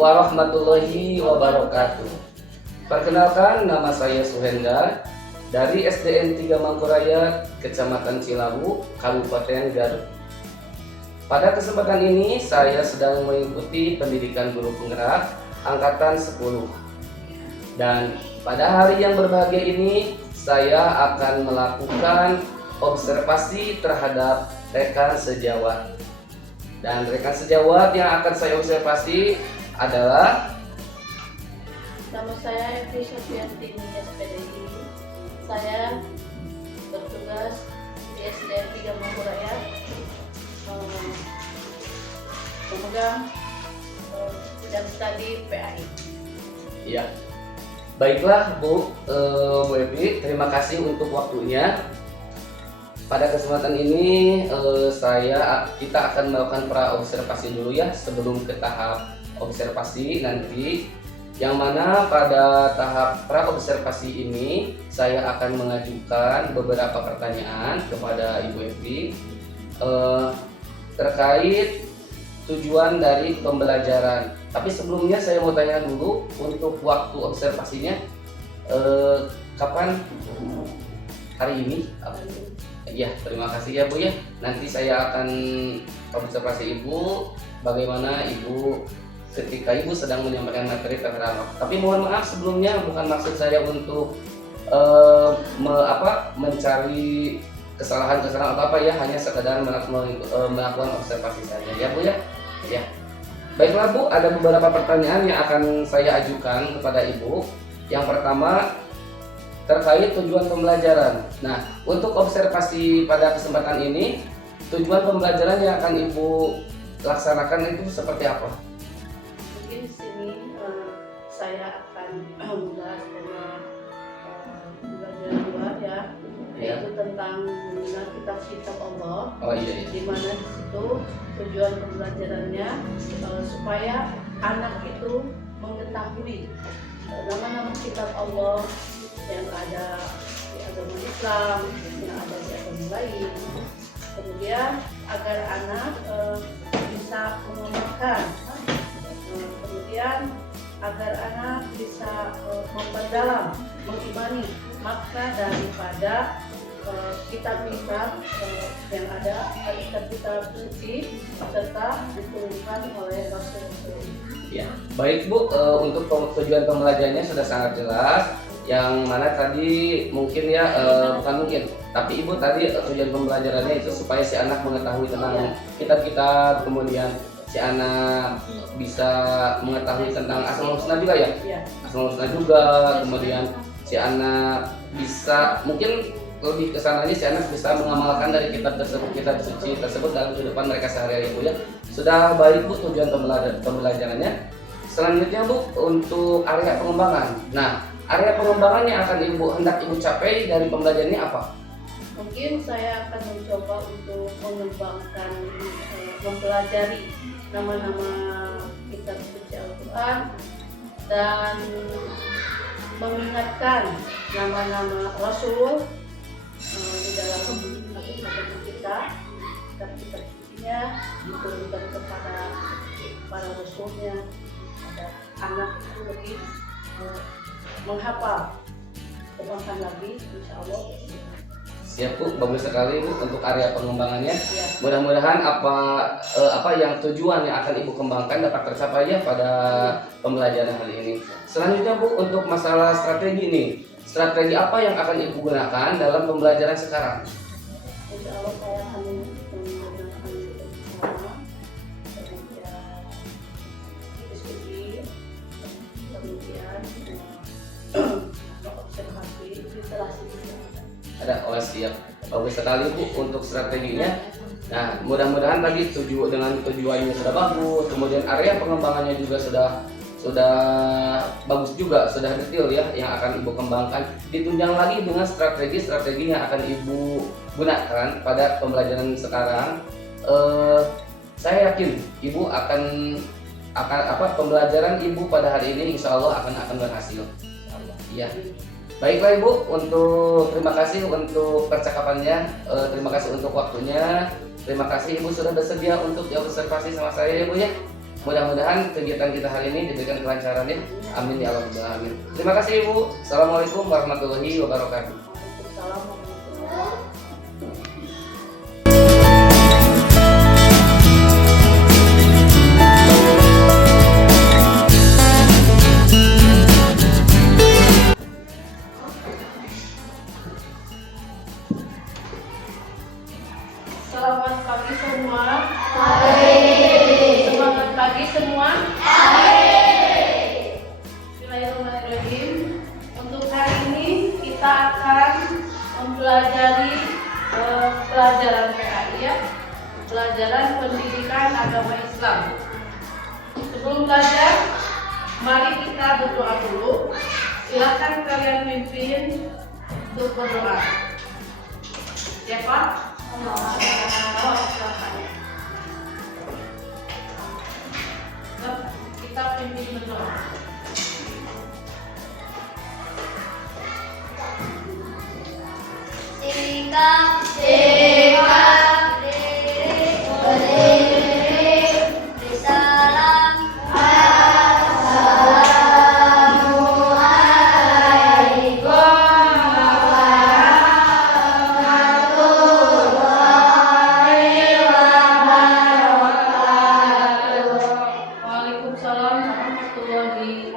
warahmatullahi wabarakatuh. Perkenalkan, nama saya Suhendra dari SDN 3 Mangkuraya, Kecamatan Cilawu, Kabupaten Garut. Pada kesempatan ini saya sedang mengikuti pendidikan guru penggerak angkatan 10. Dan pada hari yang berbahagia ini saya akan melakukan observasi terhadap rekan sejawat. Dan rekan sejawat yang akan saya observasi adalah nama saya Evi Sofianti SPDI. Saya bertugas di SDN 3 Mangkuraya, memegang bidang studi PAI. Iya. Baiklah Bu Evi, terima kasih untuk waktunya. Pada kesempatan ini kita akan melakukan pra-observasi dulu ya sebelum ke tahap observasi nanti, yang mana pada tahap pra-observasi ini saya akan mengajukan beberapa pertanyaan kepada Ibu Evi terkait tujuan dari pembelajaran. Tapi sebelumnya saya mau tanya dulu untuk waktu observasinya kapan? Hari ini? Ya, terima kasih ya Bu ya. Nanti saya akan observasi Ibu bagaimana Ibu ketika Ibu sedang menyampaikan materi terhadap. Tapi mohon maaf sebelumnya, bukan maksud saya untuk mencari kesalahan-kesalahan atau apa ya, hanya sekedar melakukan observasi saja ya Bu ya. Ya. Baiklah Bu, ada beberapa pertanyaan yang akan saya ajukan kepada Ibu. Yang pertama terkait tujuan pembelajaran. Nah, untuk observasi pada kesempatan ini, tujuan pembelajaran yang akan Ibu laksanakan itu seperti apa? Mungkin di sini saya akan membahas tema pembelajaran luar ya, yaitu tentang mengenal kitab-kitab Allah. Oh iya. Di mana di situ tujuan pembelajarannya supaya anak itu mengetahui nama-nama kitab Allah yang ada di agama Islam, yang ada di agama lain. Kemudian agar anak bisa mengamalkan, kemudian agar anak bisa memperdalam, mengimani makna daripada kitab-kitab yang ada, kitab-kitab suci serta diturunkan oleh Rasul-Rasul. Ya, baik Bu, untuk tujuan pembelajarannya sudah sangat jelas. Yang mana tadi mungkin ya, bukan mungkin, tapi Ibu tadi tujuan pembelajarannya itu supaya si anak mengetahui tentang kitab-kitab, kemudian si anak bisa mengetahui tentang Asmaul Husna juga ya? Asmaul Husna juga, kemudian si anak bisa, mungkin lebih kesananya si anak bisa mengamalkan dari kitab tersebut, kitab suci tersebut dalam kehidupan mereka sehari-hari Bu ya. Sudah baik Bu tujuan pembelajarannya. Selanjutnya Bu, untuk area pengembangan. Nah, area pengembangan yang akan hendak Ibu capai dari pembelajaran ini apa? Mungkin saya akan mencoba untuk mengembangkan, mempelajari nama-nama kitab suci Al-Quran dan mengingatkan nama-nama Rasul di dalam agama kita. Kitab-kitab sucinya diturunkan kepada para Rasulnya, ada anak itu lebih menghafal, kembangkan lagi insya Allah. Siap Bu, bagus sekali Bu untuk area pengembangannya. Mudah-mudahan apa yang tujuan yang akan Ibu kembangkan dapat tercapai ya pada pembelajaran hari ini. Selanjutnya Bu, untuk masalah strategi nih, strategi apa yang akan Ibu gunakan dalam pembelajaran sekarang? Insya Allah saya akan menggunakan cara, kemudian diskusi, kemudian observasi, literasi. Ada, oh siap, bagus sekali Bu untuk strateginya. Nah, mudah-mudahan tadi dengan tujuannya sudah bagus, kemudian area pengembangannya juga sudah bagus juga, sudah detail ya yang akan Ibu kembangkan. Ditunjang lagi dengan strategi yang akan Ibu gunakan pada pembelajaran sekarang. Saya yakin Ibu akan pembelajaran Ibu pada hari ini insya Allah akan berhasil. Iya. Baiklah Ibu, terima kasih untuk percakapannya, terima kasih untuk waktunya, terima kasih Ibu sudah bersedia untuk diobservasi sama saya ya Bu ya. Mudah-mudahan kegiatan kita hari ini diberikan kelancaran ya. Amin ya Allah. Amin. Terima kasih Ibu. Assalamualaikum warahmatullahi wabarakatuh. Waalaikumsalam warahmatullahi. Selamat pagi semua. Semangat pagi semua. Bismillahirrahmanirrahim. Untuk hari ini kita akan mempelajari pelajaran PAI ya, pelajaran pendidikan agama Islam. Sebelum belajar, mari kita berdoa dulu. Silakan kalian pimpin untuk berdoa. Siapa? Kita pimpin berdoa. Sikap berdiri salam. Assalamualaikum warahmatullahi wabarakatuh. Waalaikumsalam warahmatullahi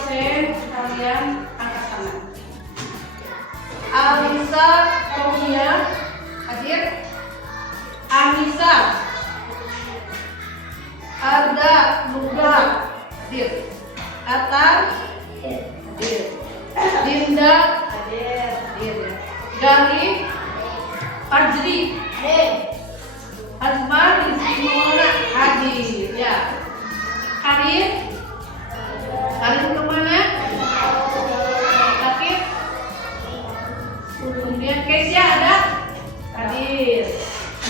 absen kalian angkat tangan. Alisa Tomia hadir. Anissa. Arda Nugra hadir. Atar hadir. Dinda hadir ya. Galih Fajri Azmar Rizmona hadir ya. Karin kemana? Sakit. Kemudian Kesia ada hadir.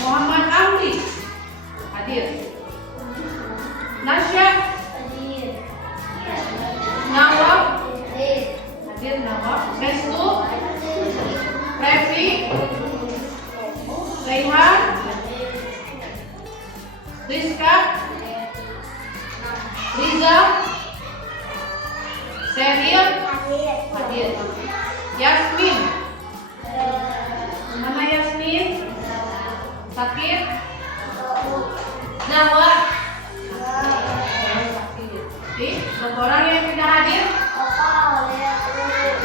Muhammad Amri hadir. Nasya Nawab hadir. Nawab Restu Revi Rehan Rizka Riza Seril hadir. Yasmin mana Yasmin? Sakit. Jawa sakit. Berapa orang yang tidak hadir?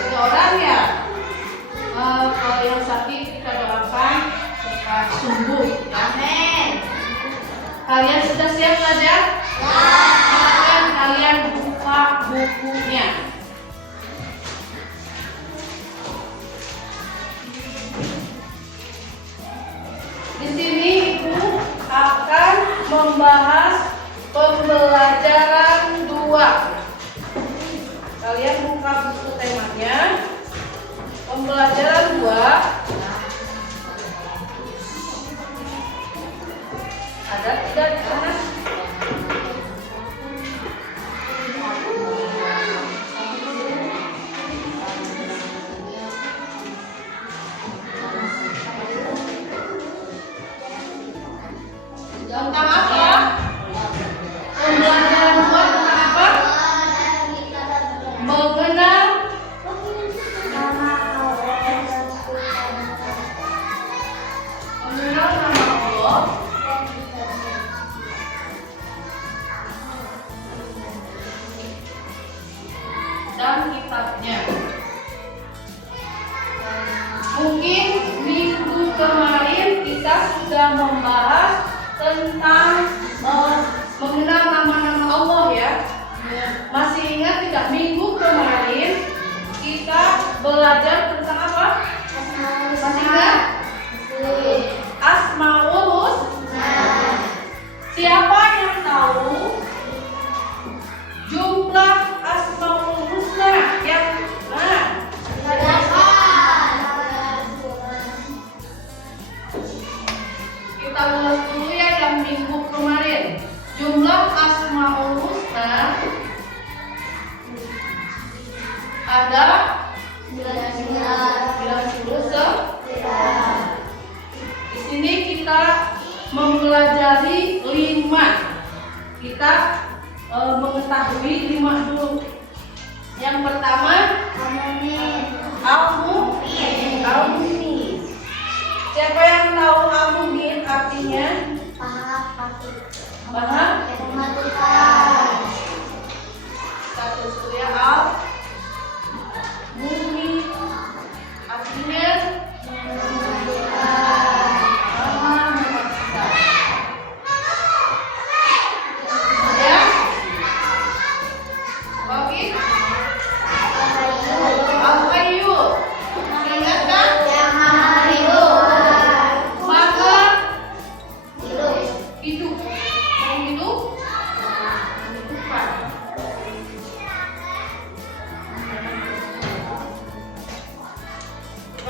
3 orang ya. Kalau yang sakit kita doakan cepat sembuh. Amin. Kalian sudah siap belajar? Silakan kalian buka bukunya. Di sini Ibu akan membahas pembelajaran 2. Kalian buka buku temanya. Pembelajaran 2 ada tidak di sana? Tentang apa? Pembelajaran 2 tentang apa? Mengenal nama Allah. Dan kitabnya. Mungkin minggu kemarin kita sudah membahas tentang mengenal nama-nama Allah ya. Masih ingat tidak minggu kemarin kita belajar tentang apa? Masih ingat? Asmaul Husna. Siapa yang tahu jumlah Asmaul Husna yang mana? Kita ulas dulu ya yang minggu kemarin. Jumlah Asmaul Husna ada 99. Di sini kita mempelajari 5. Kita mengetahui 5 dulu. Yang pertama Al-Mu'min. Siapa yang tahu Al-Mu'min artinya? Paham? Satu ya Al-Mu'min artinya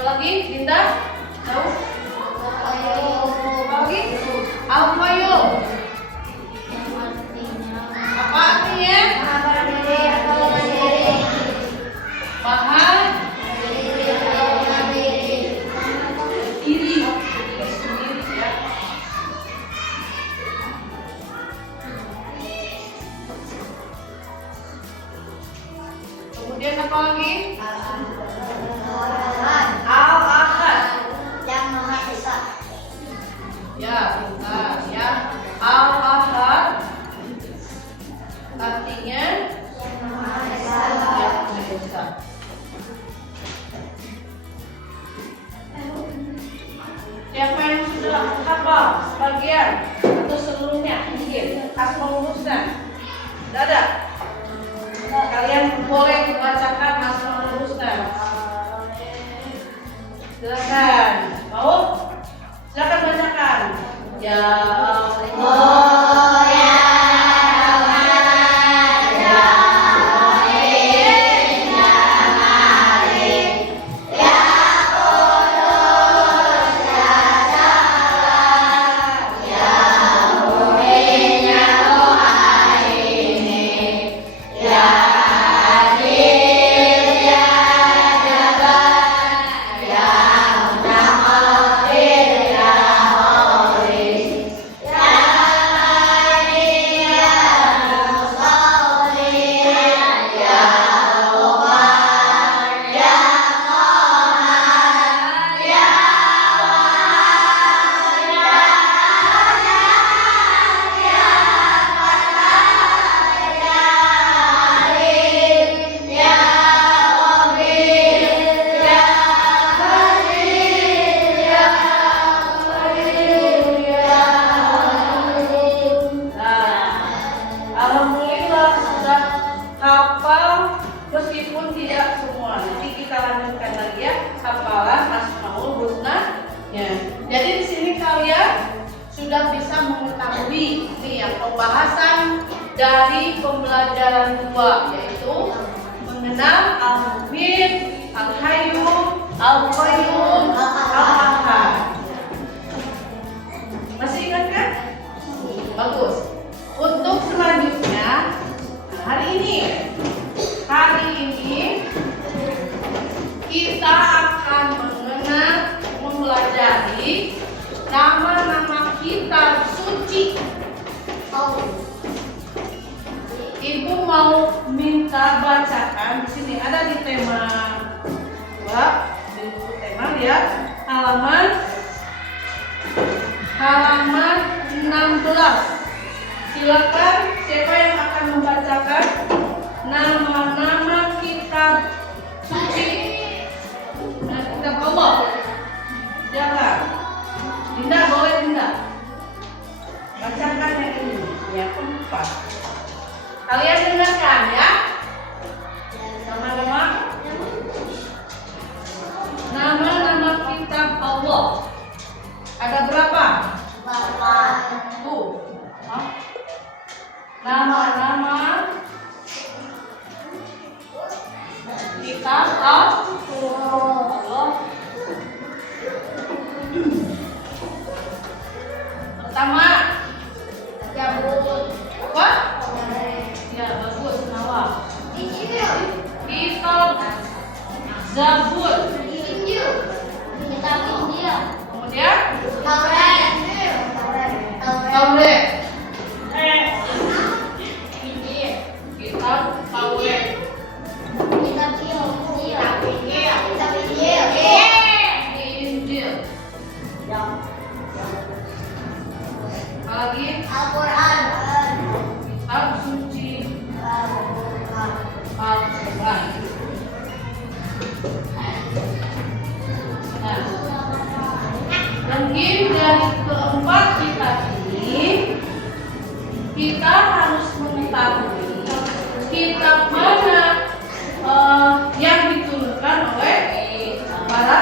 lagi Dinda tahu? Lagi Al-Qayyum. Apa artinya? Maha diri sendiri ya. Kemudian apa lagi? Al-Ahad. Yang Maha Esa. Ya, benar ya. Al-Ahad artinya Yang Maha Esa. sebagian atau seluruhnya mungkin Asmaul Husna. Tidak ada. Kalian boleh membacakan Asmaul Husna. Silakan. Mau? Silakan bacakan. Ya Allah ya meskipun tidak semua. Nanti kita lanjutkan lagi ya, hafalan Asmaul Husna-nya. Jadi di sini kalian sudah bisa mengetahui nih ya pembahasan dari pembelajaran 2, yaitu mengenal Al-Mubin, Al-Hayyu, Al-Qayyum, Al-Ahad. Masih ingat kan? Bagus. Untuk selanjutnya, hari ini kita akan mempelajari nama-nama kitab suci. Ibu mau minta bacakan di sini, ada di tema 2, di buku tema lihat halaman 16. Silakan siapa yang akan membacakan nama-nama kitab suci, kitab Allah. Silakan. Dinda, boleh Dinda bacakan yang ini, yang keempat. Kalian dengarkan ya, sama-sama. Nama-nama kitab Allah ada berapa? Tuh. Nama-nama kitab Allah. Pertama, apa? Ya, bagus, Nawal. Kitab Zabur. Kemudian Taurat. Kitab Taurat. Injil. Lagi Al-Quran. kitab suci Al-Quran. Nah, mungkin dari keempat kitab ini kita harus mengetahui kitab mana yang diturunkan oleh para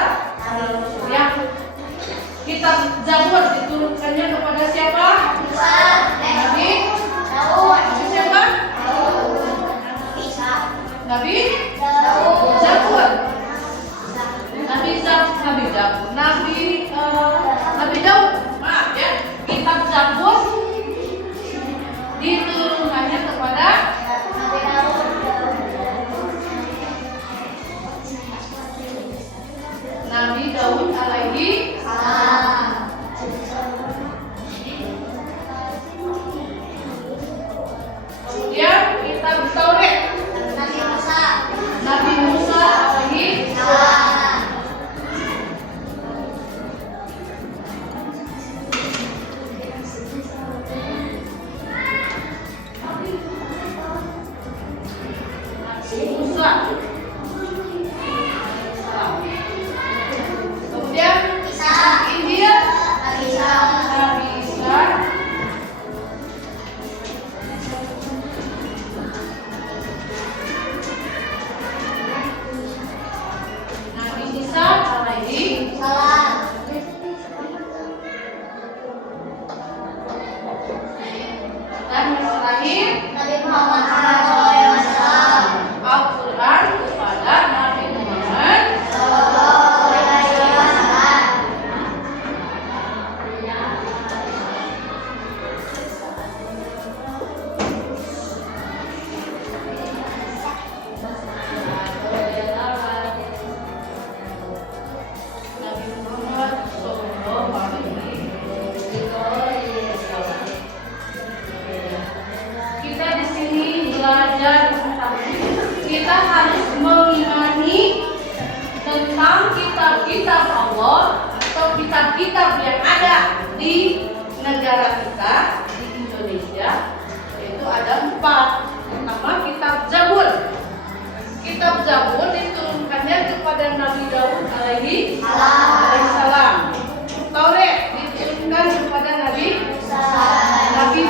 rasul. Yang kitab Zabur diturunkannya kepada siapa? Nabi siapa? Nabi Zabur. Nabi Daud. Maaf ya, kitab Zabur diturunkannya kepada Nabi Daud alaihi salam. Kemudian kitab Taurat Nabi Musa alaihi salam. Kemudian harus mengimani tentang kitab-kitab Allah atau kitab-kitab yang ada di negara kita, di Indonesia, yaitu ada 4. Pertama, kitab Zabur. Kitab Zabur diturunkannya kepada Nabi Daud alaihi salam. Taurat diturunkan kepada Nabi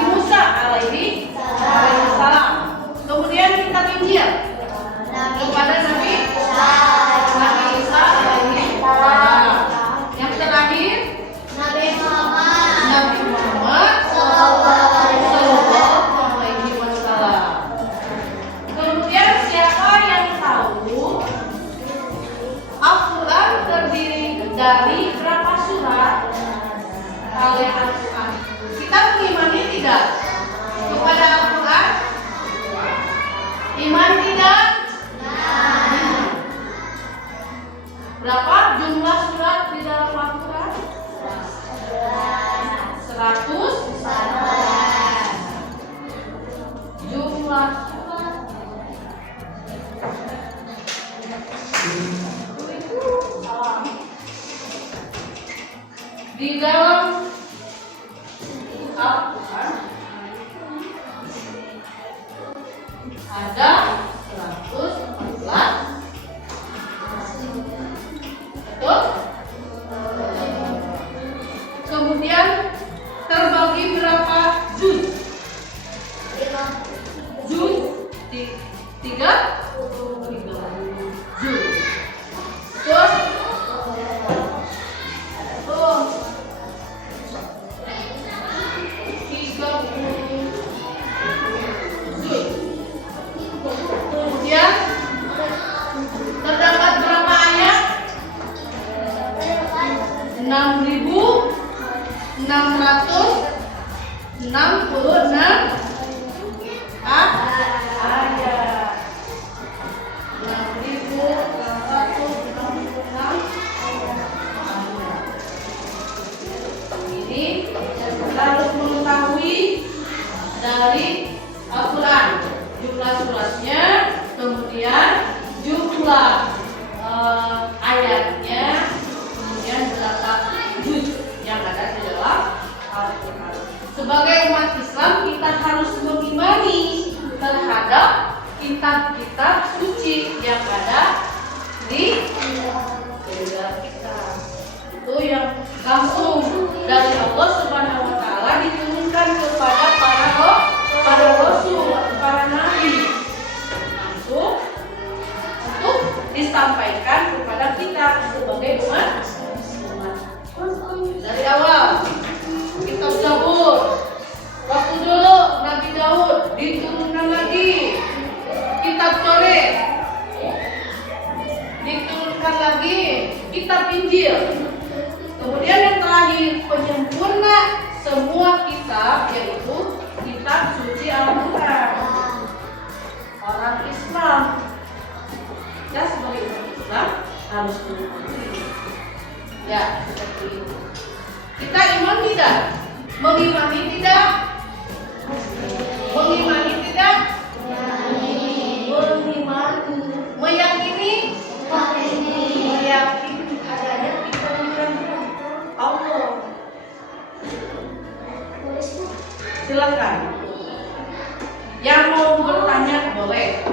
Musa alaihi salam. Kemudian kitab Injil kepada Nabi Isa alaihi salam. Yang terakhir Nabi Muhammad sallallahu alaihi wasallam. Kemudian siapa yang tahu Al-Quran terdiri dari berapa surat? Kalian Al-Quran. Kita mengimani tidak kepada Al-Quran? Iman tidak? Berapa jumlah surat di dalam Al-Quran? 100 jumlah surat. Di dalam Al-Quran ada 114. Betul? Kemudian terbagi berapa juz? Juz 3 juz. Betul? Betul. 30 juz. Kemudian terdapat berapa ayat? 6.666 ayat. 6.666 ayat. Ini kita harus mengetahui dari Al-Quran jumlah suratnya, kemudian jumlah ayatnya, kemudian berapa juz yang ada di dalam Al-Quran. Sebagai umat Islam kita harus mengimani terhadap kitab-kitab suci yang ada di negara kita. Itu yang langsung dari Allah Subhanahu wa taala diturunkan kepada para rasul, para nabi. Langsung untuk disampaikan kepada kita sebagai umat. Dari awal kitab Zabur, waktu dulu Nabi Daud diturunkan lagi kitab Taurat, diturunkan lagi kitab Injil. Kemudian yang terakhir penyempurna semua kitab yaitu kitab suci Al-Quran. Orang Islam, ya sebagai orang Islam harus mengikuti. Ya, seperti itu. Kita iman tidak? Mengimani tidak? Mengimani tidak? Mengimani. Meyakini? Meyakini adanya pikiran Allah. Silakan. Yang mau bertanya boleh.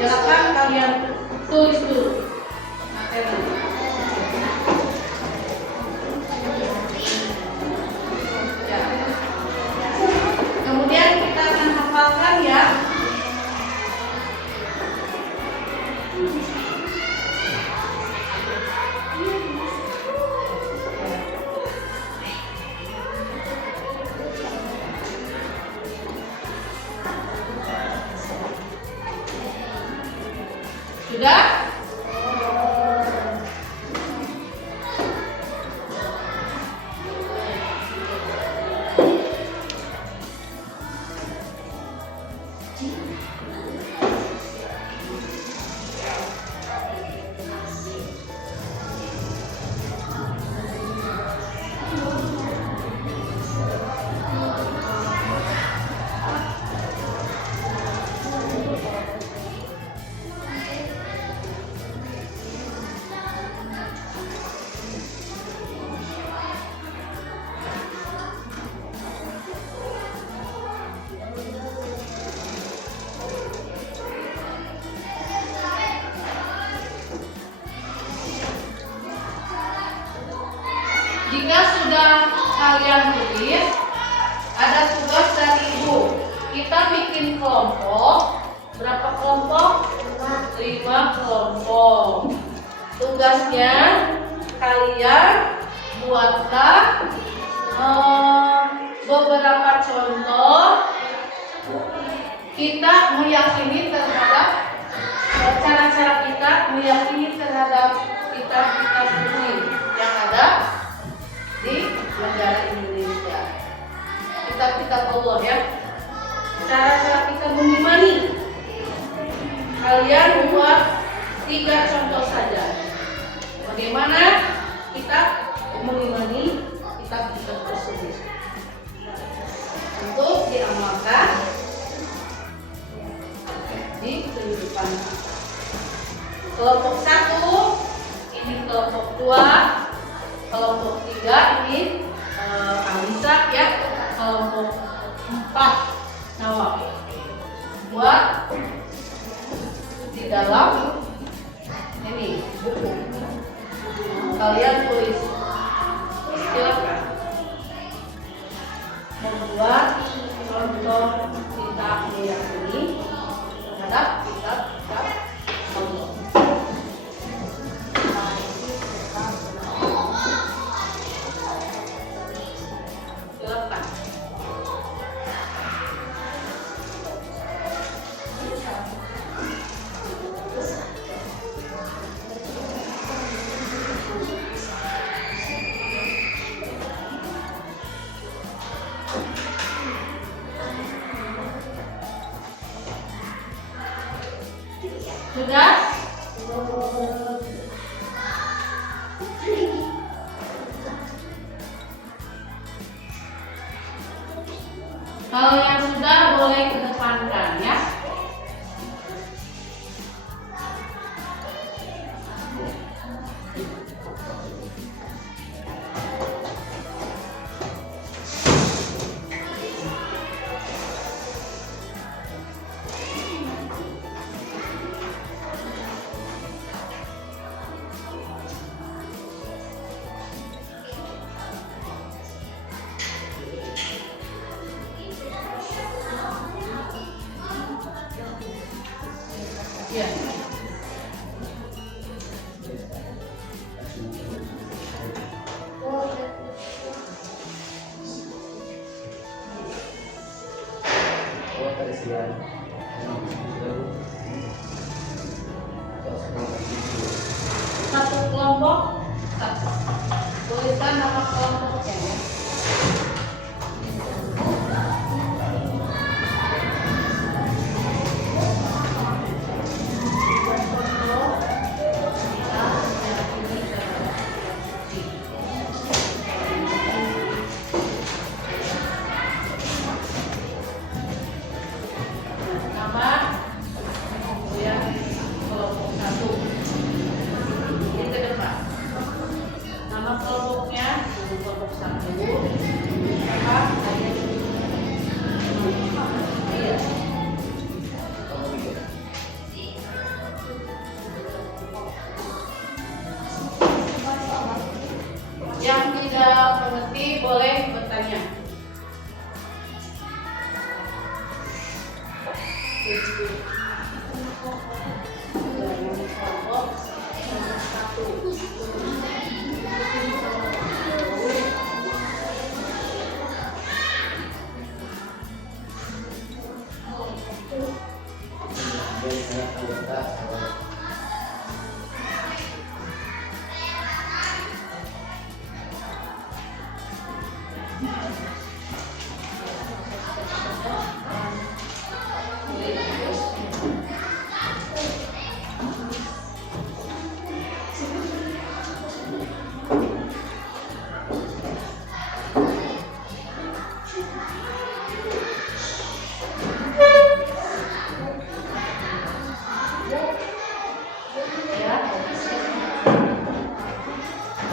Silakan kalian tulis dulu materi. Kemudian kita akan hafalkan ya. Sudah? Jika sudah kalian tulis, ada tugas dari ibu. Kita bikin kelompok. Berapa kelompok? 5 kelompok. Tugasnya kalian buatlah beberapa contoh. Kita meyakini terhadap cara-cara kita meyakini terhadap kitab-kitab suci yang ada di negara Indonesia. Kitab-kitab Allah ya. Cara-cara kita mengimani. Kalian buat 3 contoh saja. Bagaimana kita mengimani kitab-kitab tersebut untuk diamalkan di kehidupan. Kelompok 1 ini kelompok 2, kelompok 3 ini Anissa ya, kelompok 4 Nawab. Buat di dalam ini buku. Kalian tulis. Silakan membuat contoh kita meyakini terhadap kitab-kitab Allah. Silakan. Sudah? Kalau yang sudah boleh kedepankan ya. Ya. Satu kelompok, satu. Tuliskan nama kelompoknya ya. Yang tidak mengerti boleh bertanya.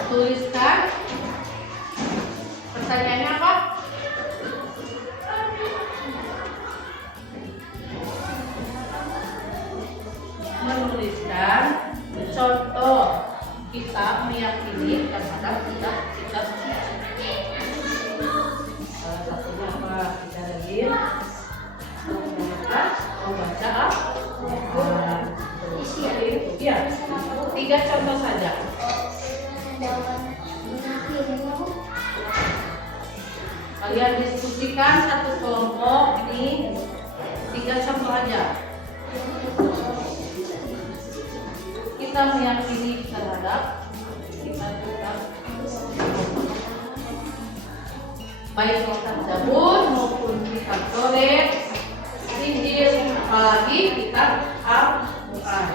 Tuliskan. Pertanyaannya apa? Menuliskan contoh kita meyakini terhadap kitab-kitab Iya, 3 contoh saja. Kalian diskusikan satu kelompok ini 3 contoh aja. Kita meyakini terhadap kita baik kitab Zabur maupun kitab Toret, Injil, apalagi kitab Al-Quran.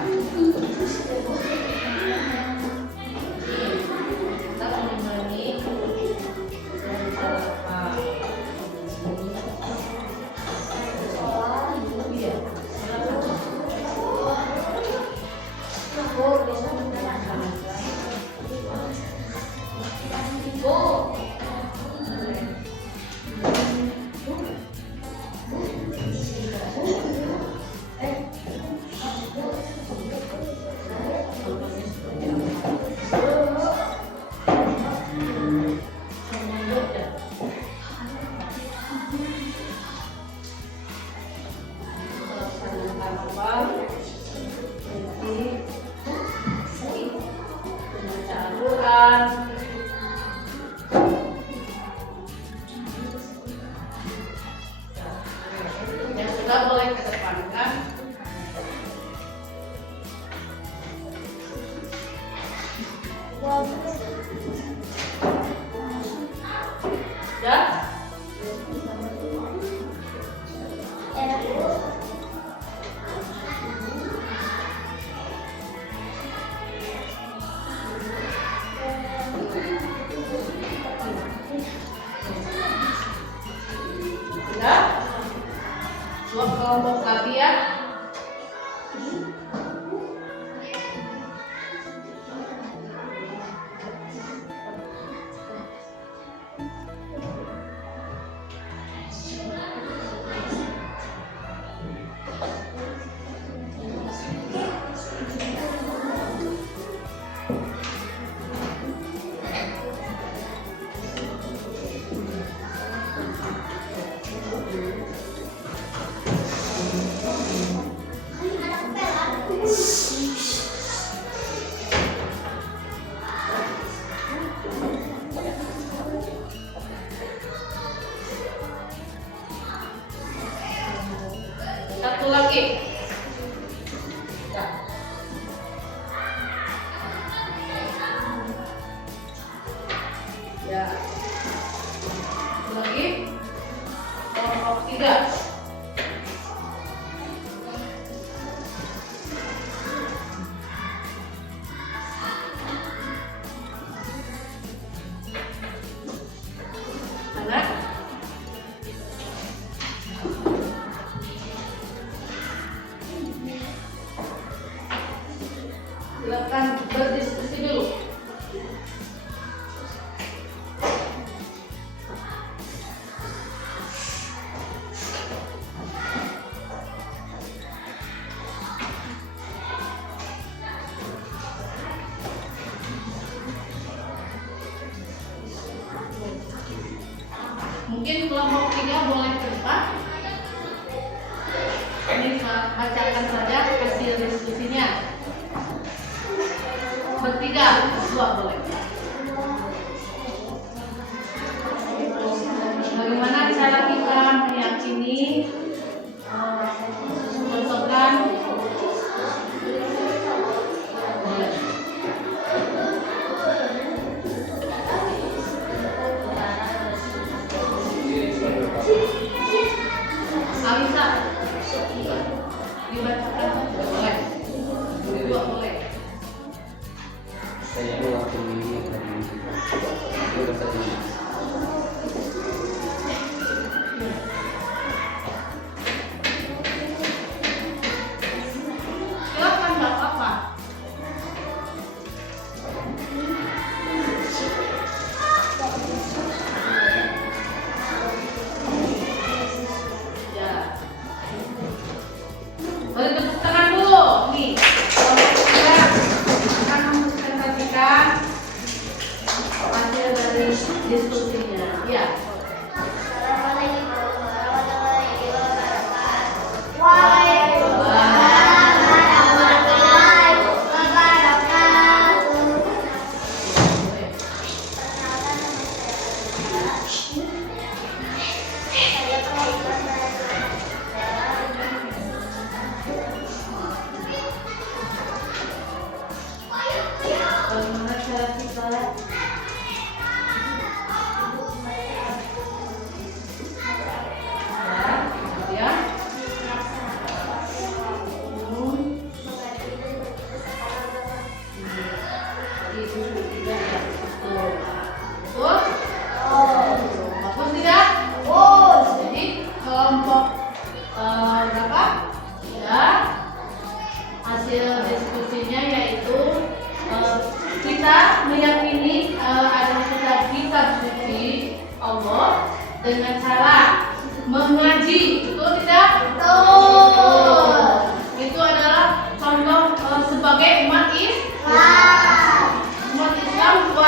Kita menemani yang sudah boleh kedepankan. Ya. Sudah? Dua kelompok lagi ya. Satu lagi. Ya. Satu lagi. Kelompok 3. Anak. Silakan berdiskusi dulu. Mungkin kelompok 3 boleh ke depan. Ini bacakan saja hasil diskusinya. Bertiga, 2 boleh. Bagaimana cara kita meyakini menentukan boleh. Alisa, dibacakan boleh. 2 boleh. Saya mewakili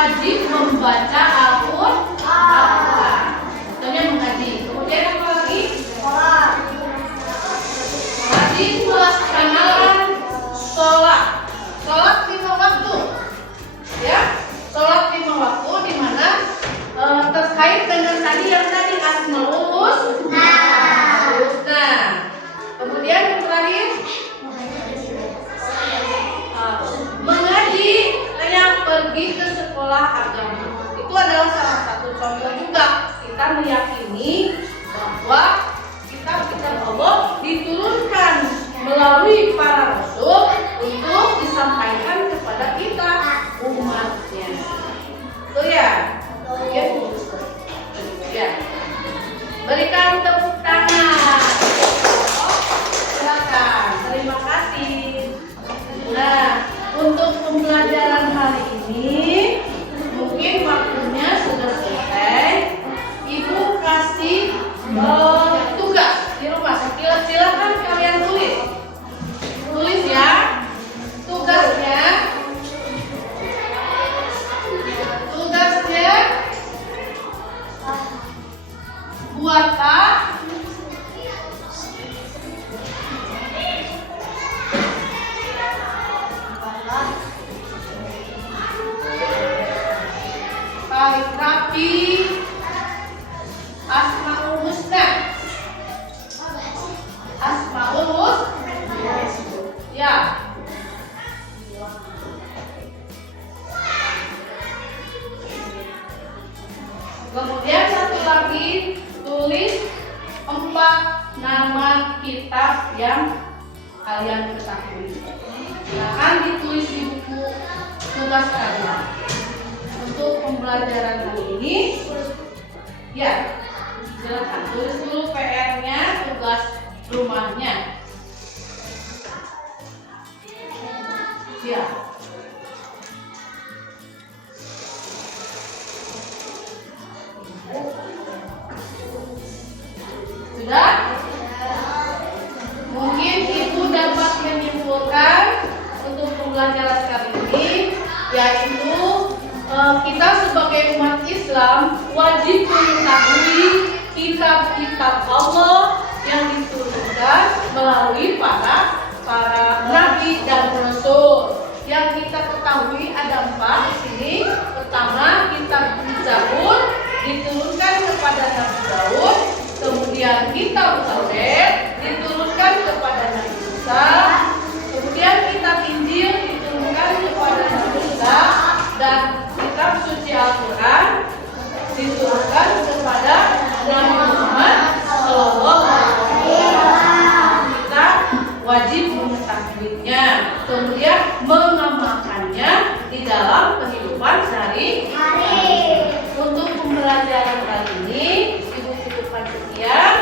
wajib membaca Al-Quran. Contohnya mengaji. Kemudian apa lagi? Wajib melaksanakan sholat. Sholat 5 waktu. Ya, sholat 5 waktu di mana terkait dengan tadi yang tadi Asmaul Husna. Kemudian yang terakhir mengaji, yang pergi ke sekolah agama. Itu adalah salah satu contoh juga kita meyakini bahwa kitab-kitab Allah diturunkan melalui para rasul untuk disampaikan kepada kita umatnya. Betul ya? Ya. Berikan tepuk tangan. Silakan. Terima kasih. Nah, untuk pembelajaran hari ini mungkin waktunya sudah selesai. Ibu kasih tugas di rumah. Silakan kalian tulis ya. Tugasnya buatlah kaligrafi Asmaul Husna. Asmaul Husna. Ya. Kemudian satu lagi, tulis 4 nama kitab yang kalian ketahui. Silakan ditulis di buku tugas kalian. Untuk pembelajaran hari ini, ya, silakan tulis dulu PR-nya, tugas rumahnya. Ya. Sudah? Mungkin ibu dapat menyimpulkan untuk pembelajaran kali ini, yaitu kita sebagai umat Islam wajib mengetahui kitab-kitab Allah yang diturunkan melalui para nabi dan rasul. Yang kita ketahui ada 4 di sini. Pertama, kitab Zabur diturunkan kepada Nabi Daud. Kemudian kitab Taurat diturunkan kepada Nabi Musa. Kemudian kitab Injil diturunkan kepada Nabi Isa, dan kitab suci Al-Quran diturunkan kepada Nabi Muhammad SAW. Kita wajib mengetahuinya, kemudian mengamalkannya di dalam kehidupan sehari-hari. Untuk pembelajaran kali ini, Ibu cukupkan sekian.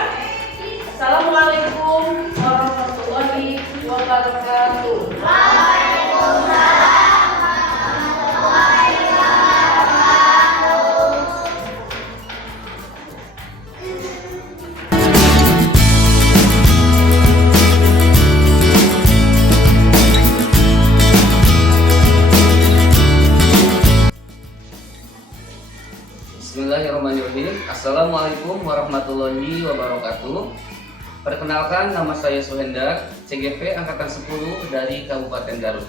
Assalamualaikum warahmatullahi wabarakatuh. Bismillahirrahmanirrahim. Assalamualaikum warahmatullahi wabarakatuh. Perkenalkan, nama saya Suhendak, CGP Angkatan 10 dari Kabupaten Garut.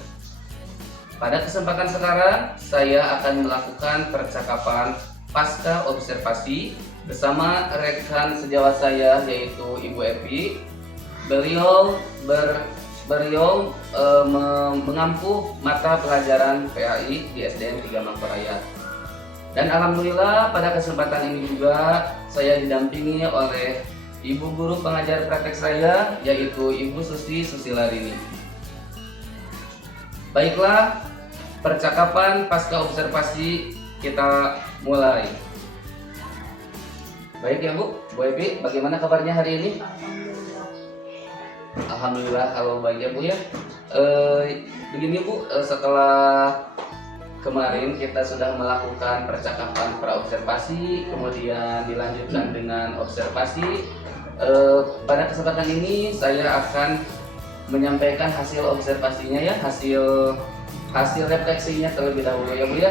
Pada kesempatan sekarang, saya akan melakukan percakapan pasca observasi bersama rekan sejawat saya, yaitu Ibu Epi. Beliau mengampu mata pelajaran PAI di SDN 3 Mangkoraya. Dan alhamdulillah pada kesempatan ini juga saya didampingi oleh ibu guru pengajar praktek saya, yaitu Ibu Susi Susilarini. Baiklah, percakapan pasca observasi kita mulai. Baik ya Bu Epi, bagaimana kabarnya hari ini? Alhamdulillah kalau baik ya Bu ya. Begini Bu, setelah kemarin kita sudah melakukan percakapan praobservasi, kemudian dilanjutkan dengan observasi. Pada kesempatan ini saya akan menyampaikan hasil observasinya ya, hasil refleksinya terlebih dahulu ya Bu ya.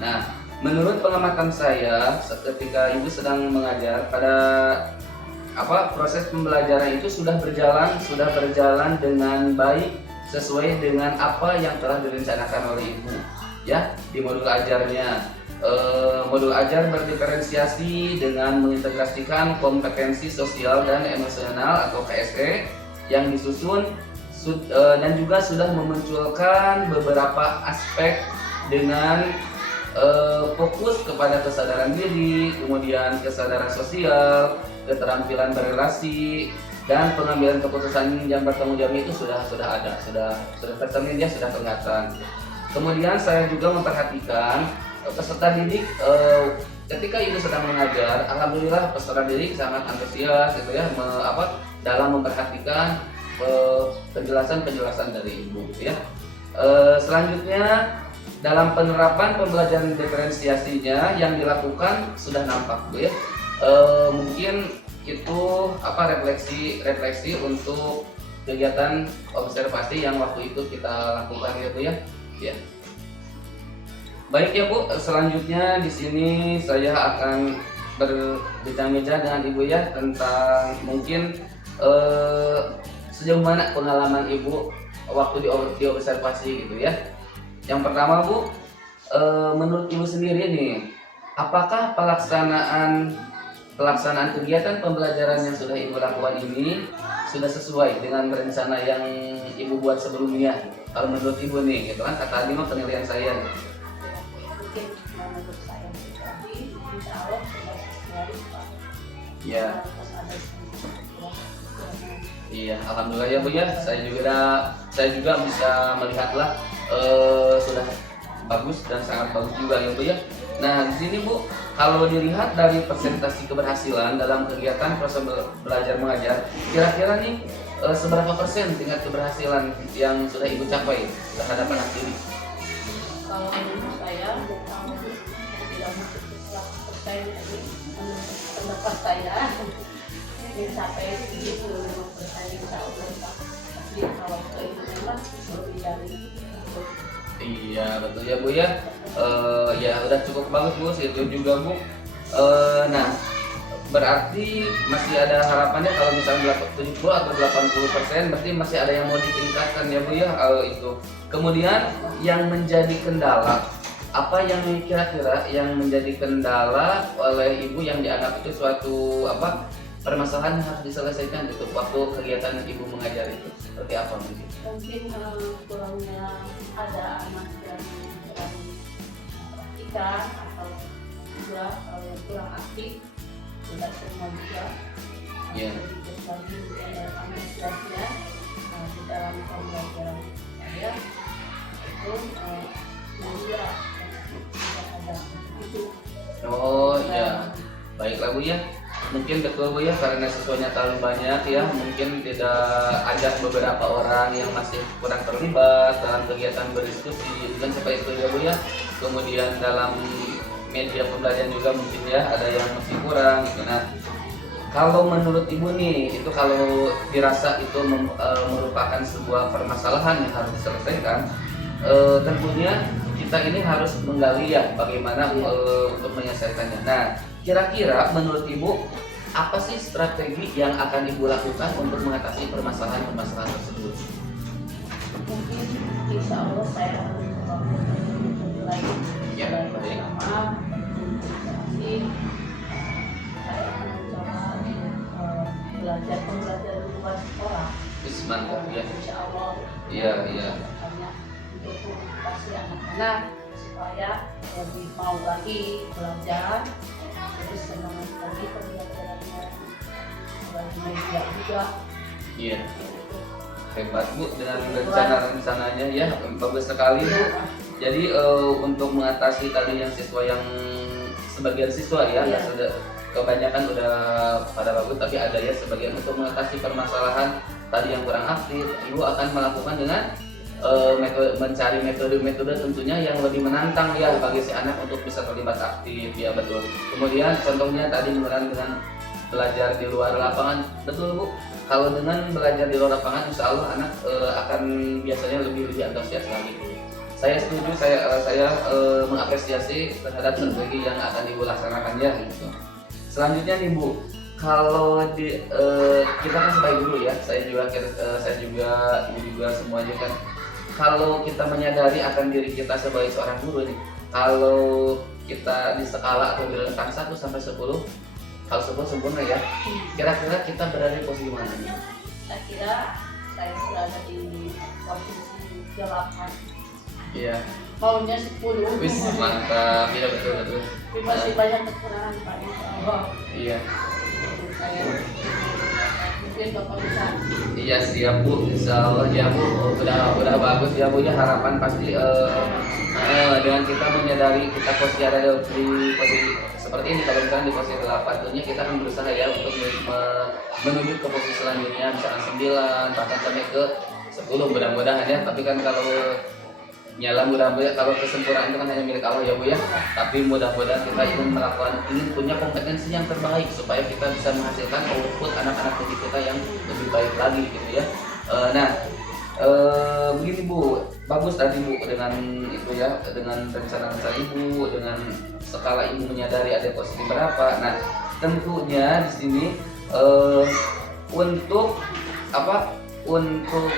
Nah, menurut pengamatan saya, ketika ibu sedang mengajar pada proses pembelajaran itu sudah berjalan dengan baik sesuai dengan apa yang telah direncanakan oleh ibu, ya, di modul ajarnya. Modul ajar berdiferensiasi dengan mengintegrasikan kompetensi sosial dan emosional atau KSE yang disusun dan juga sudah memunculkan beberapa aspek dengan fokus kepada kesadaran diri, kemudian kesadaran sosial, keterampilan berrelasi, dan pengambilan keputusan yang bertanggung jawab itu sudah ada, sudah tercermin, ya, sudah kelihatan. Kemudian saya juga memperhatikan peserta didik ketika ibu sedang mengajar, alhamdulillah peserta didik sangat antusias gitu ya, dalam memperhatikan penjelasan dari ibu ya. Selanjutnya dalam penerapan pembelajaran diferensiasinya yang dilakukan sudah nampak Bu ya. Mungkin itu refleksi untuk kegiatan observasi yang waktu itu kita lakukan ya Bu ya. Ya. Baik ya Bu, selanjutnya di sini saya akan berbincang-bincang dengan Ibu ya tentang mungkin sejauh mana pengalaman Ibu waktu di observasi gitu ya. Yang pertama Bu, menurut Ibu sendiri nih, apakah pelaksanaan kegiatan pembelajaran yang sudah Ibu lakukan ini sudah sesuai dengan rencana yang Ibu buat sebelumnya? Kalau menurut Ibu nih, gitu kan, kata tadi mah penilaian saya. Mungkin menurut saya pribadi, insya Allah sudah sesuai Pak. Ya. Iya, alhamdulillah ya Bu ya. Saya juga bisa melihatlah sudah bagus dan sangat bagus juga ya Bu ya. Nah di sini Bu, kalau dilihat dari persentase keberhasilan dalam kegiatan proses belajar mengajar, kira-kira nih seberapa persen tingkat keberhasilan yang sudah Ibu capai terhadap anak didik? Kalau menurut saya, tidak mungkin 100% ini menurut pendapat saya mencapai 75% insya Allah Pak. Tapi kalau ke itu memang lebih dari itu. Iya betul ya Bu ya. Ya udah cukup bagus Bu, itu juga Bu. Nah berarti masih ada harapannya kalau misalnya 70 atau 80%, berarti masih ada yang mau ditingkatkan ya Bu ya itu. Kemudian yang menjadi kendala, apa yang kira-kira yang menjadi kendala oleh Ibu yang dianggap itu suatu permasalahan yang harus diselesaikan gitu waktu kegiatan Ibu mengajar itu, seperti apa mungkin? Mungkin kurangnya ada anak yang kurang perhatikan atau juga yang kurang aktif, tidak semua juga. Iya. Jadi berbagi dalam antusiasnya di dalam pembelajaran saya itu juga tidak ada itu. Oh iya, baiklah Bu ya. Mungkin betul Bu ya, karena siswanya terlalu banyak ya, mungkin tidak ajak beberapa orang yang masih kurang terlibat dalam kegiatan berdiskusi dan seperti itu ya Bu ya. Kemudian dalam media pembelajaran juga mungkin ya ada yang masih kurang gitu. Nah kalau menurut Ibu nih, itu kalau dirasa itu merupakan sebuah permasalahan yang harus diselesaikan, tentunya kita ini harus menggali ya bagaimana untuk menyelesaikannya. Nah kira-kira menurut Ibu apa sih strategi yang akan Ibu lakukan untuk mengatasi permasalahan tersebut? Mungkin insya Allah saya akan mencoba lagi. Ya, baik. Pertama, saya akan mencoba belajar pembelajaran di luar sekolah. Mantap ya. Insya Allah. Iya. Hanya untuk motivasi anak-anak supaya lebih mau lagi belajar, terus semangat lagi pembelajarannya, bagi media juga. Iya. Hebat Bu dengan rencananya ya, bagus sekali Bu. Jadi untuk mengatasi tadi yang sebagian siswa ya, sudah kebanyakan udah pada bagus, tapi ada ya sebagian untuk mengatasi permasalahan tadi yang kurang aktif, Ibu akan melakukan dengan mencari metode tentunya yang lebih menantang ya bagi si anak untuk bisa terlibat aktif ya betul. Kemudian contohnya tadi menggunakan dengan belajar di luar lapangan, betul Bu. Kalau dengan belajar di luar lapangan, insya Allah anak akan biasanya lebih antusias lagi. saya setuju, saya mengapresiasi terhadap strategi yang akan Ibu laksanakan ya gitu. Selanjutnya nih Bu, kalau kita kan sebagai guru ya, saya juga Ibu juga semuanya kan, kalau kita menyadari akan diri kita sebagai seorang guru nih, kalau kita di skala atau di rentang 1 sampai 10, kalau 10 sempurna ya, kira-kira kita berada di posisi mana nih? Saya kira saya berada di posisi 8. Iya. Maunya 10. Wis mantap, iya betul. Tapi masih banyak kekurangan Pak. Wah, Iya. saya mungkin Bapak bisa. Iya siap Bu, insya Allah ya Bu, udah bagus ya Bu ya, harapan pasti dengan kita menyadari kita posisi ada di posisi seperti ini, kalau misalnya di posisi 8 tentunya kita akan berusaha ya untuk menuju ke posisi selanjutnya, misalnya 9 bahkan sampai ke 10 mudah-mudahan ya. Tapi kan kalau nyala mudah-mudahan, kalau kesempurnaan itu kan hanya milik Allah ya Bu ya, tapi mudah-mudahan kita ingin punya kompetensi yang terbaik supaya kita bisa menghasilkan output anak-anak didik kita yang lebih baik lagi gitu ya. Begini Bu, bagus tadi Bu dengan itu ya, dengan rencana-rencana Ibu, dengan skala Ibu menyadari ada posisi berapa. Nah tentunya di sini untuk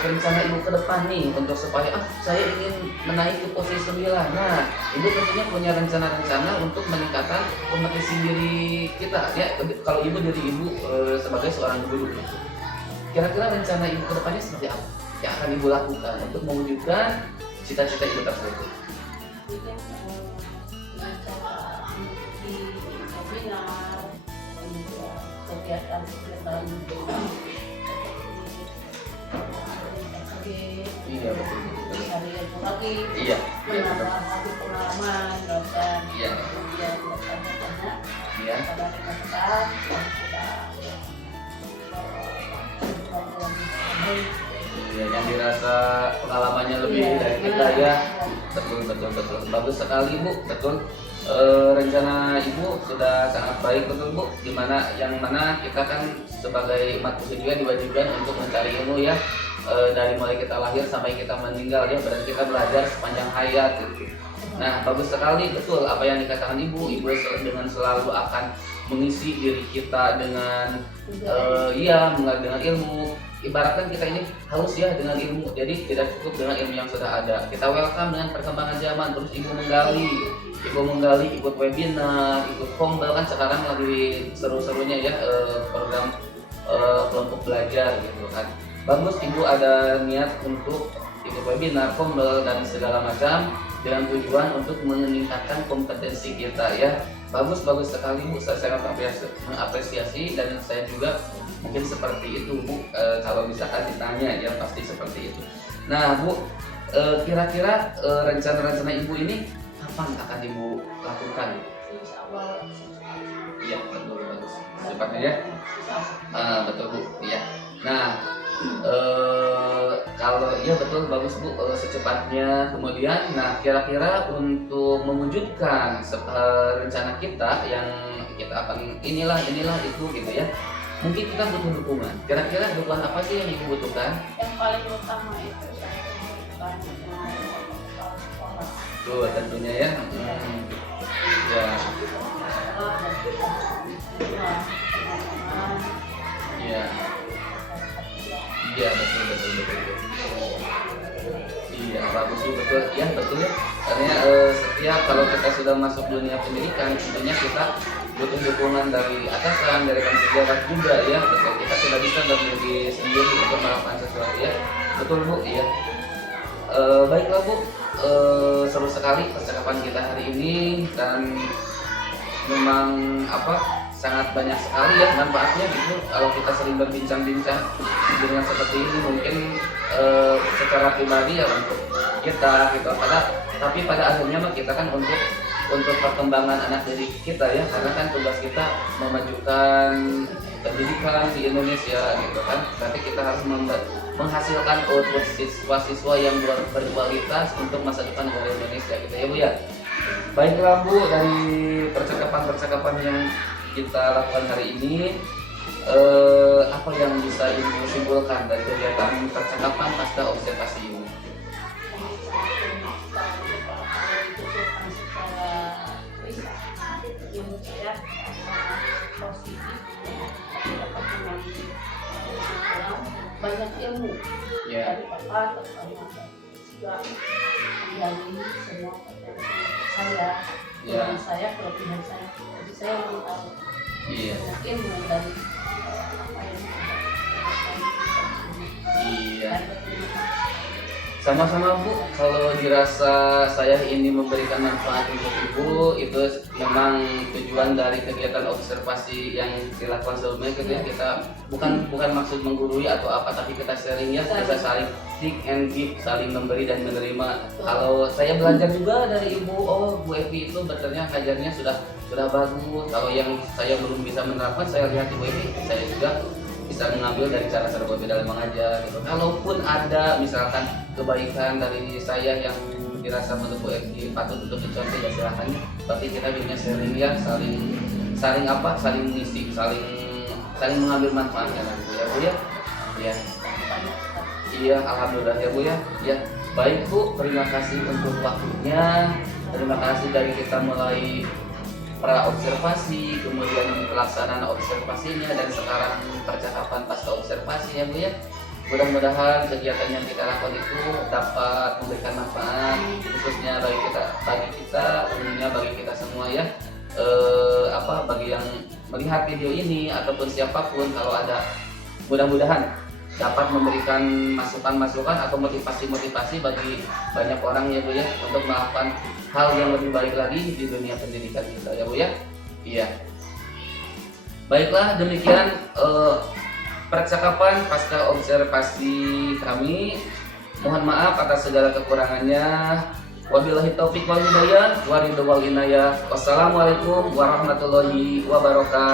rencana Ibu ke depan nih, untuk supaya saya ingin menaiki posisi 9. Nah, Ibu tentunya punya rencana-rencana untuk meningkatkan kompetisi diri kita ya. Kalau Ibu diri Ibu sebagai seorang guru gitu. Kira-kira rencana Ibu ke depannya seperti apa yang akan Ibu lakukan untuk mewujudkan cita-cita Ibu tersebut? Mungkin dengan cara di webinar, kemudian kegiatan-kegiatan Iya betul. cari ilmu lagi, Iya. menambah lagi pengalaman dan Iya. kemudian banyak Iya. pada rekan-rekan yang sudah Iya, yang dirasa pengalamannya lebih Iya, dari kita ya. Betul. Bagus sekali Bu, betul. Rencana Ibu sudah sangat baik betul Bu, yang mana kita kan sebagai umat muslim juga diwajibkan untuk mencari ilmu ya, dari mulai kita lahir sampai kita meninggal ya, berarti kita belajar sepanjang hayat gitu. Nah bagus sekali betul apa yang dikatakan Ibu dengan selalu akan mengisi diri kita dengan dengan ilmu. Ibaratkan kita ini haus ya dengan ilmu, jadi tidak cukup dengan ilmu yang sudah ada. Kita welcome dengan perkembangan zaman, terus Ibu menggali, ikut webinar, ikut kombel, kan sekarang lagi seru-serunya ya program kelompok belajar gitu kan. Bagus Ibu ada niat untuk ikut webinar, kombel dan segala macam dengan tujuan untuk meningkatkan kompetensi kita ya. Bagus sekali Bu, saya sangat mengapresiasi dan saya juga mungkin seperti itu Bu, kalau misalkan ditanya ya pasti seperti itu. Nah Bu, kira-kira rencana-rencana Ibu ini kapan akan Ibu lakukan? Insya Allah. Iya betul, bagus cepatnya ya. Betul Bu, iya. Nah kalau iya betul bagus Bu, secepatnya. Kemudian nah kira-kira untuk mewujudkan rencana kita yang kita akan inilah itu gitu ya, mungkin kita butuh dukungan. Kira-kira dukungan apa sih yang Ibu butuhkan? Yang paling utama itu saya bukan sekolah. Tuh tentunya ya. Ya. Iya. Iya betul. Iya bagus Bu, betul ya betul ya. Karena setiap kalau kita sudah masuk dunia pendidikan tentunya kita butuh dukungan dari atasan, dari rekan sejawat juga ya. Betul, kita tidak bisa berdiri sendiri untuk melakukan sesuatu ya. Betul Bu, iya. Baiklah Bu, seru sekali percakapan kita hari ini dan memang sangat banyak sekali ya manfaatnya gitu kalau kita sering berbincang-bincang dengan seperti ini. Mungkin secara pribadi ya untuk kita gitu, tapi pada akhirnya mah kita kan untuk perkembangan anak didik kita ya, karena kan tugas kita memajukan pendidikan di Indonesia gitu kan. Berarti kita harus menghasilkan output siswa-siswa yang berkualitas untuk masa depan negara Indonesia gitu ya Bu ya. Baiklah Bu, dari percakapan-percakapan yang kita lakukan hari ini, apa yang bisa Ibu simpulkan dari kegiatan percakapan pasca observasi ini? ilmu Ya. dari papa atau sama juga menggali semua pertanyaan Ya. saya kelebihan saya, jadi saya mau tahu Iya. mungkin dari apa yang Iya. Sama-sama Bu, kalau dirasa saya ini memberikan manfaat untuk Ibu, itu memang tujuan dari kegiatan observasi yang dilakukan sebelumnya gitu ya. Kita bukan maksud menggurui atau apa, tapi kita sharing ya, kita saling take and give, saling memberi dan menerima. Kalau saya belajar juga dari Ibu, oh Bu Evi itu betulnya ngajarnya sudah bagus. Kalau yang saya belum bisa menerapkan, saya lihat Ibu Evi, saya juga bisa mengambil dari cara-cara berbeda dalam mengajar gitu. Kalaupun ada misalkan kebaikan dari saya yang dirasa menurut Bu Evi patut untuk dicontoh ya silahkan. Tapi kita biasanya sharing ya, saling apa, saling mengisi, saling mengambil manfaat ya Bu ya Bu ya. Ya. Iya, alhamdulillah ya Bu ya. Ya, baik Bu, terima kasih untuk waktunya. Terima kasih dari kita mulai pra observasi, kemudian pelaksanaan observasinya, dan sekarang percakapan pasca observasi ya Bu ya. Mudah-mudahan kegiatan yang kita lakukan itu dapat memberikan manfaat khususnya bagi kita, umumnya bagi kita semua ya. Bagi yang melihat video ini ataupun siapapun, kalau ada, mudah-mudahan dapat memberikan masukan-masukan atau motivasi-motivasi bagi banyak orang ya Bu ya, untuk melakukan hal yang lebih baik lagi di dunia pendidikan kita ya Bu ya. Iya. Baiklah, demikian percakapan pasca observasi kami. Mohon maaf atas segala kekurangannya. Wabillahi taufik wal hidayah, wa ridho wal inayah. Wassalamualaikum warahmatullahi wabarakatuh.